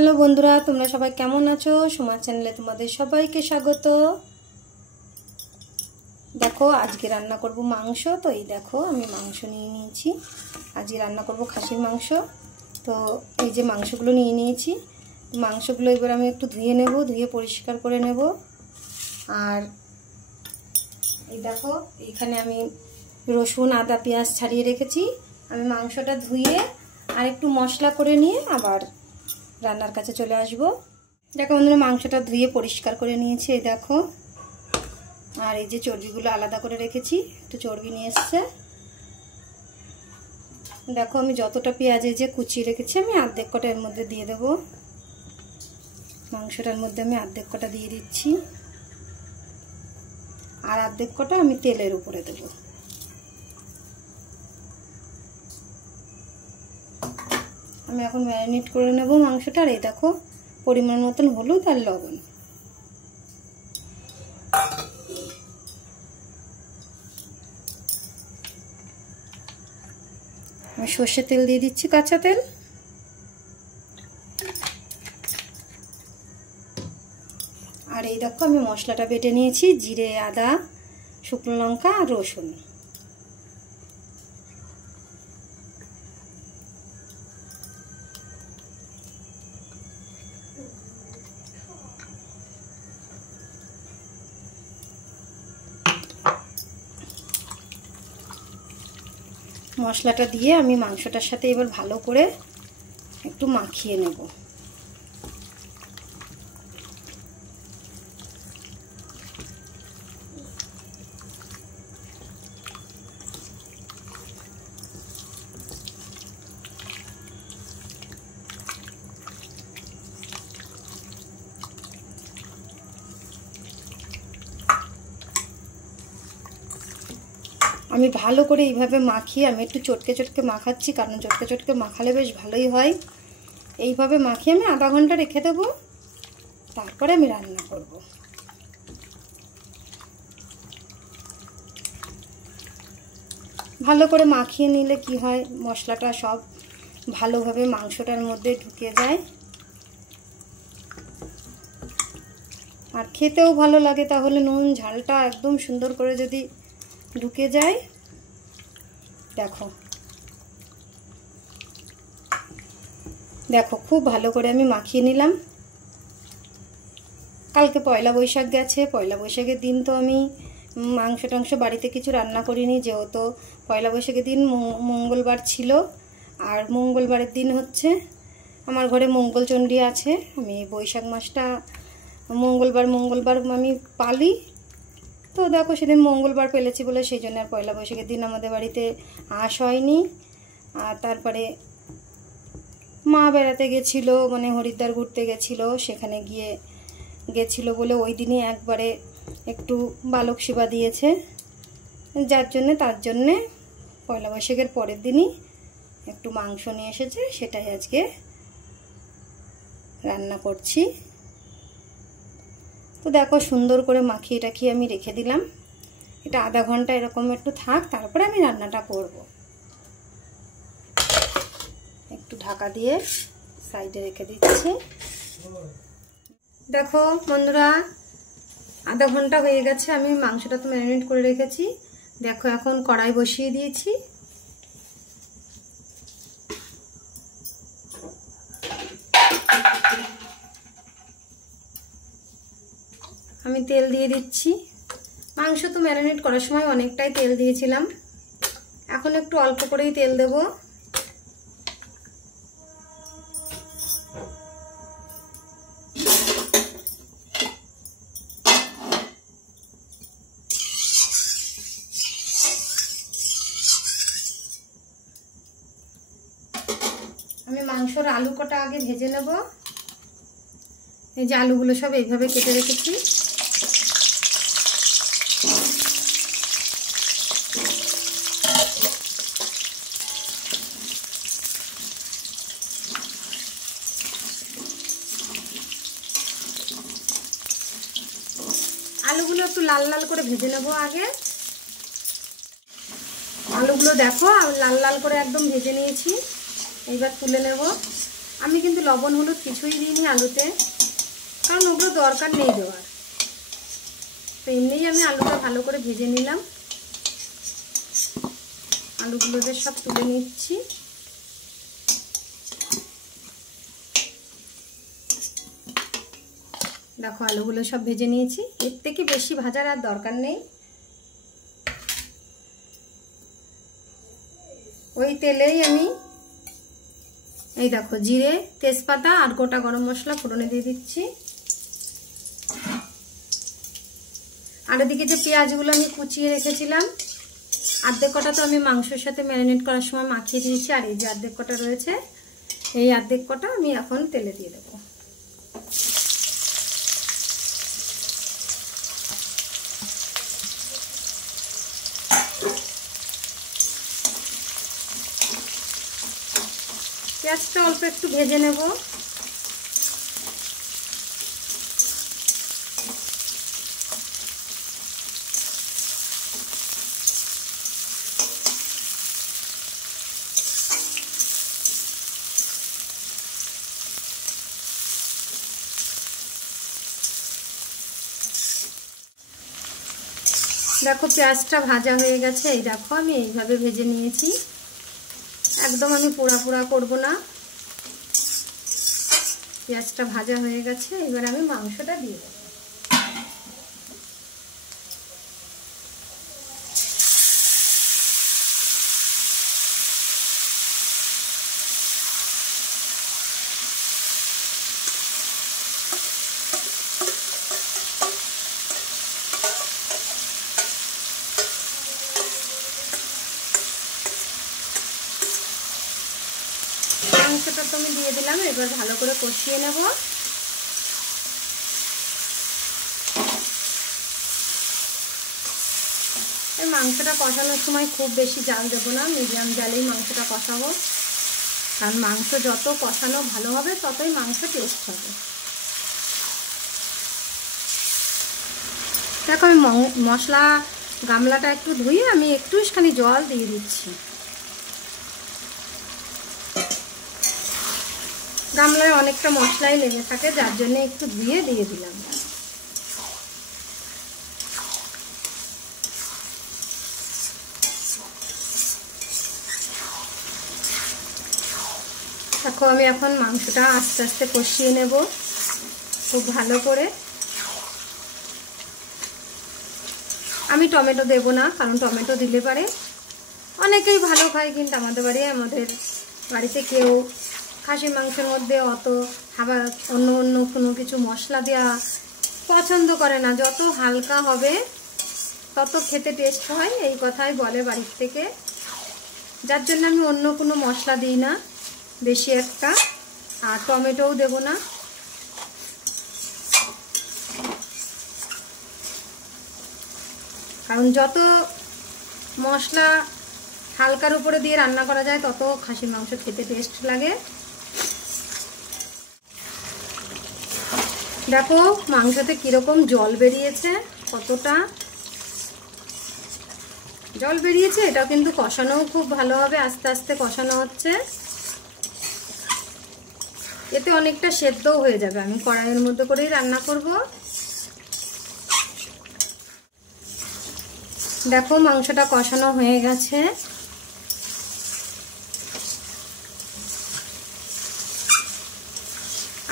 Hello বন্ধুরা, তোমরা সবাই কেমন আছো? সোমার চ্যানেলে তোমাদের সবাইকে স্বাগত। দেখো আজকে রান্না করব মাংস। তো এই দেখো আমি মাংস নিয়ে নিয়েছি। আজকে রান্না করব খাসির মাংস। তো এই যে মাংসগুলো নিয়ে নিয়েছি। মাংসগুলো এবার আমি একটু ধুয়ে নেব, ধুয়ে পরিষ্কার করে নেব। আর এই দেখো এখানে আমি রসুন আদা পেঁয়াজ ছাড়িয়ে রেখেছি। আমি মাংসটা ধুয়ে আর একটু মশলা করে নিয়ে আবার রান্নার কাছে চলে আসব। দেখো বন্ধুরা, মাংসটা ধুয়ে পরিষ্কার করে নিয়েছি। এই দেখো, আর এই যে চর্বিগুলো আলাদা করে রেখেছি, একটু চর্বি নিয়ে এসছে। দেখো আমি যতটা পেঁয়াজ এই যে কুচিয়ে রেখেছি আমি অর্ধেক কটা এর মধ্যে দিয়ে দেব। মাংসটার মধ্যে আমি অর্ধেক কটা দিয়ে দিচ্ছি, আর অর্ধেক কটা আমি তেলের উপরে দেব। আমি এখন ম্যারিনেট করে নেব মাংসটা। আর এই দেখো পরিমাণ মতন হলুদ আর লবণ। আমি সর্ষের তেল দিয়ে দিচ্ছি, কাঁচা তেল। আর এই দেখো আমি মশলাটা বেটে নিয়েছি, জিরে আদা শুকনো লঙ্কা আর রসুন। মশলাটা দিয়ে আমি মাংসটার সাথে এবার ভালো করে একটু মাখিয়ে নেব। আমি ভালো করে এইভাবে মাখিয়ে আমি একটু চটকে চটকে মাখাচ্ছি, কারণ চটকে চটকে মাখালে বেশ ভালোই হয়। এইভাবে মাখিয়ে আমি আধা ঘন্টা রেখে দেবো, তারপরে আমি রান্না করব। ভালো করে মাখিয়ে নিলে কি হয়, মশলাটা সব ভালোভাবে মাংসটার মধ্যে ঢুকে যায় আর খেতেও ভালো লাগে। তাহলে নুন ঝালটা একদম সুন্দর করে যদি ঢুকে যায়। দেখো দেখো খুব ভালো করে আমি মাখিয়ে নিলাম। কালকে পয়লা বৈশাখ গেছে। পয়লা বৈশাখের দিন তো আমি মাংস টাংস বাড়িতে কিছু রান্না করিনি, যেহেতু পয়লা বৈশাখের দিন মঙ্গলবার ছিল। আর মঙ্গলবারের দিন হচ্ছে আমার ঘরে মঙ্গলচণ্ডী আছে। আমি বৈশাখ মাসটা মঙ্গলবার আমি পালি। তো দেখো সেদিন মঙ্গলবার পেলেছি বলে সেই জন্য আর পয়লা বৈশাখের দিন আমাদের বাড়িতে আস হয়নি। আর তারপরে মা বেড়াতে গেছিলো, মানে হরিদ্বার ঘুরতে গেছিলো, সেখানে গেছিলো বলে ওই দিনই একবারে একটু বালক সেবা দিয়েছে, তার জন্যে পয়লা বৈশাখের পরের দিনই একটু মাংস নিয়ে এসেছে, সেটাই আজকে রান্না করছি। তো দেখো সুন্দর করে মাখিয়ে টাখিয়ে আমি রেখে দিলাম। এটা আধা ঘন্টা এরকম একটু থাক, তারপরে আমি রান্নাটা করব। একটু ঢাকা দিয়ে সাইডে রেখে দিচ্ছি। দেখো বন্ধুরা, আধা ঘন্টা হয়ে গেছে। আমি মাংসটা তো ম্যারিনেট করে রেখেছি। দেখো এখন কড়াই বসিয়ে দিয়েছি। আমি তেল দিয়ে দিচ্ছি। মাংস তো ম্যারিনেট করার সময় অনেকটাই তেল দিয়েছিলাম, এখন একটু অল্প করেই তেল দেব। আমি মাংসর আলু কটা আগে ভেজে নেব। এই যে আলুগুলো সব এইভাবে কেটে রেখেছি। আলুগুলো একটু লাল লাল করে ভেজে নেব আগে। আলুগুলো দেখো লাল লাল করে একদম ভেজে নিয়েছি। এইবার তুলে নেব। আমি কিন্তু লবণ হলুদ কিছুই দিইনি আলুতে, কারণ ওগুলো দরকার নেই দেওয়ার। তো এমনিই আমি আলুটা ভালো করে ভেজে নিলাম। আলুগুলোকে সব তুলে নিচ্ছি। দেখো আলুগুলো সব ভেজে নিয়েছি, এর থেকে বেশি ভাজার আর দরকার নেই। ওই তেলেই আমি এই দেখো জিরে, তেজপাতা আর গোটা গরম মশলা ফোড়নে দিয়ে দিচ্ছি। আর এদিকে যে পেঁয়াজগুলো আমি কুচিয়ে রেখেছিলাম, অর্ধেক কটা তো আমি মাংসের সাথে ম্যারিনেট করার সময় মাখিয়ে দিয়েছি, আর এই যে অর্ধেক কটা রয়েছে, এই অর্ধেক কটা আমি এখন তেলে দিয়ে দেবো। পেঁয়াজটা অল্প একটু ভেজে নেব। দেখো পেঁয়াজটা ভাজা হয়ে গেছে, এই দেখো আমি এইভাবে ভেজে নিয়েছি। একদম আমি পোড়া পোড়া করব না। পেঁয়াজটা ভাজা হয়ে গেছে, এবার আমি মাংসটা দিয়ে দেবো। মাংসটা তো আমি দিয়ে দিলাম, এবার ভালো করে কষিয়ে নেব। এই মাংসটা কষানোর সময় খুব বেশি জাল দেবো না, মিডিয়াম জালেই মাংসটা কষাবো, কারণ মাংস যত কষানো ভালো হবে ততই মাংস টেস্ট হবে। দেখো আমি মশলা গামলাটা একটু ধুয়ে আমি একটুখানি জল দিয়ে দিচ্ছি। গামলায় অনেকটা মশলাই লেগে থাকে, যার জন্য একটু ধুয়ে দিয়ে দিলাম। দেখো আমি এখন মাংসটা আস্তে আস্তে কষিয়ে নেব খুব ভালো করে। আমি টমেটো দেব না, কারণ টমেটো দিলে পারে অনেকেই ভালো খায়, কিন্তু আমাদের বাড়িতে কেউ খাসির মাংসের মধ্যে অত খাবার অন্য কোনো কিছু মশলা দেওয়া পছন্দ করে না। যত হালকা হবে তত খেতে টেস্ট হয়, এই কথাই বলে বাড়ির থেকে। যার জন্য আমি অন্য কোনো মশলা দিই না বেশি একটা, আর টমেটোও দেব না। কারণ যত মশলা হালকার উপরে দিয়ে রান্না করা যায় তত খাসির মাংস খেতে টেস্ট লাগে। দেখো মাংসতে কিরকম জল বেরিয়েছে, কতটা জল বেরিয়েছে। এটাও কিন্তু কষানোও খুব ভালোভাবে আস্তে আস্তে কষানো হচ্ছে, এতে অনেকটা সেদ্ধও হয়ে যাবে। আমি কড়াইয়ের মধ্যে করেই রান্না করব। দেখো মাংসটা কষানো হয়ে গেছে।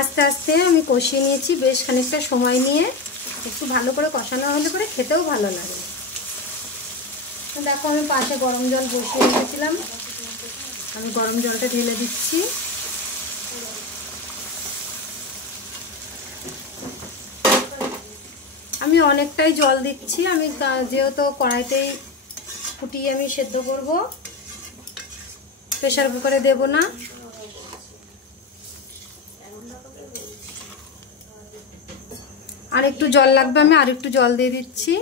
আস্তে আস্তে আমি কষিয়ে নিয়েছি বেশ খানিকটা সময় নিয়ে, একটু ভালো করে কষানো হলে পরে খেতেও ভালো লাগে। দেখো আমি পাশে গরম জল বসিয়ে রেখেছিলাম, আমি গরম জলটা ঢেলে দিচ্ছি। আমি অনেকটাই জল দিচ্ছি, আমি যেহেতু কড়াইতেই ফুটিয়ে আমি সেদ্ধ করব, প্রেসার কুকারে দেব না। আর একটু জল লাগবে, আমি আর একটু জল দিয়ে দিচ্ছি।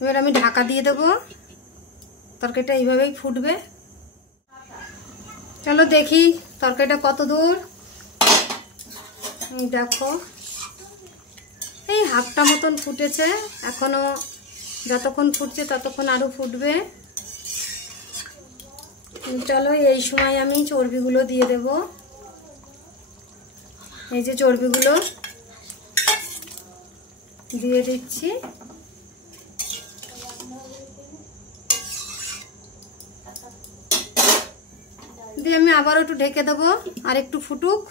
এবার আমি ঢাকা দিয়ে দেবো, তরকারিটা এইভাবেই ফুটবে। চলো দেখি তরকারিটা কত দূর। এই দেখো এই হাফটা মতন ফুটেছে, এখনো যতক্ষণ ফুটছে ততক্ষণ আরো ফুটবে। চলো এই সময় আমি চর্বিগুলো দিয়ে দেব। এই যে চর্বিগুলো দিয়ে দিচ্ছি। দিয়ে আমি আবারও একটু ঢেকে দেবো আর একটু ফুটুক।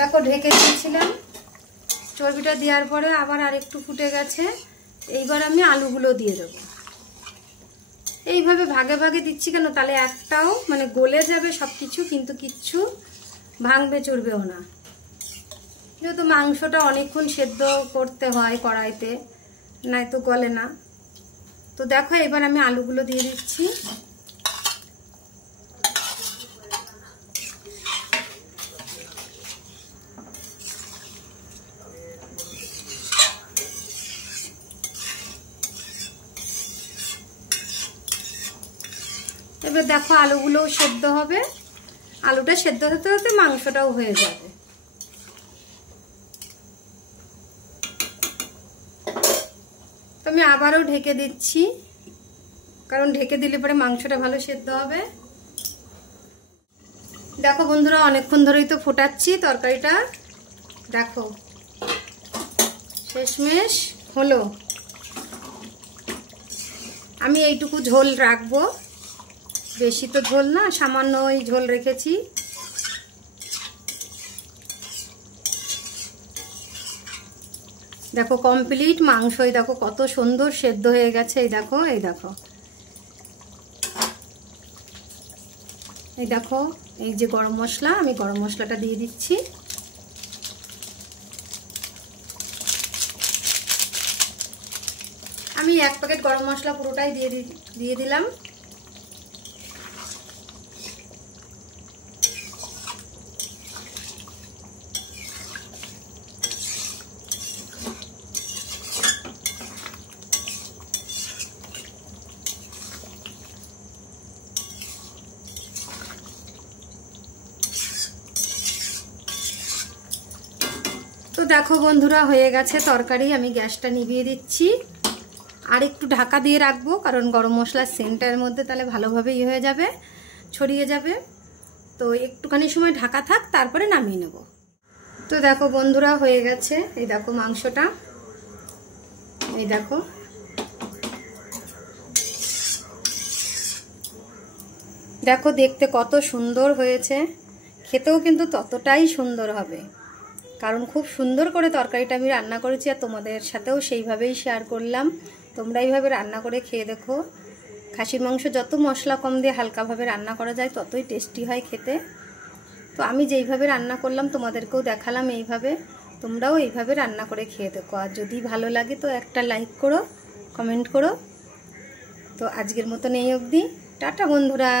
দেখো ঢেকে দিয়েছিলাম, চর্বিটা দেওয়ার পরে আবার আর একটু ফুটে গেছে। এইবার আমি আলুগুলো দিয়ে দেবো। এইভাবে ভাগে ভাগে দিচ্ছি কেন, তাহলে একটাও মানে গলে যাবে সব কিছু, কিন্তু কিচ্ছু ভাঙবে চড়বেও না। যেহেতু মাংসটা অনেকক্ষণ সেদ্ধ করতে হয় কড়াইতে, নয়তো গলে না। তো দেখো এবার আমি আলুগুলো দিয়ে দিচ্ছি। এবার দেখো আলুগুলোও সেদ্ধ হবে, আলুটা সেদ্ধ হতে হতে মাংসটাও হয়ে যাবে। তো আমি আবারও ঢেকে দিচ্ছি, কারণ ঢেকে দিলে পরে মাংসটা ভালো সেদ্ধ হবে। দেখো বন্ধুরা অনেকক্ষণ ধরেই তো ফোটাচ্ছি তরকারিটা, দেখো শেষমেশ হলো। আমি এইটুকু ঝোল রাখবো, বেশি তো ঝোল না, সামান্য ওই ঝোল রেখেছি। দেখো কমপ্লিট মাংস, এই দেখো কত সুন্দর সেদ্ধ হয়ে গেছে। এই দেখো এই দেখো এই দেখো এই যে গরম মশলা, আমি গরম মশলাটা দিয়ে দিচ্ছি। আমি 1 প্যাকেট গরম মশলা পুরোটাই দিয়ে দিলাম। তো দেখো বন্ধুরা হয়ে গেছে তরকারি, আমি গ্যাসটা নিভিয়ে দিচ্ছি। আর একটু ঢাকা দিয়ে রাখবো, কারণ গরম মশলার সেন্টের মধ্যে তাহলে ভালোভাবে হয়ে যাবে, ছড়িয়ে যাবে। তো একটুখানি সময় ঢাকা থাক, তারপরে নামিয়ে নেব। তো দেখো বন্ধুরা হয়ে গেছে, এই দেখো মাংসটা, এই দেখো দেখো দেখতে কত সুন্দর হয়েছে, খেতেও কিন্তু ততটাই সুন্দর হবে, কারণ খুব সুন্দর করে তরকারিটা আমি রান্না করেছি আর তোমাদের সাথেও সেইভাবেই শেয়ার করলাম। তোমরা এইভাবে রান্না করে খেয়ে দেখো। খাসির মাংস যত মশলা কম দিয়ে হালকাভাবে রান্না করা যায় ততই টেস্টি হয় খেতে। তো আমি যেইভাবে রান্না করলাম তোমাদেরকেও দেখালাম এইভাবে, তোমরাও এইভাবে রান্না করে খেয়ে দেখো। আর যদি ভালো লাগে তো একটা লাইক করো, কমেন্ট করো। তো আজকের মতন এই অবধি, টাটা বন্ধুরা।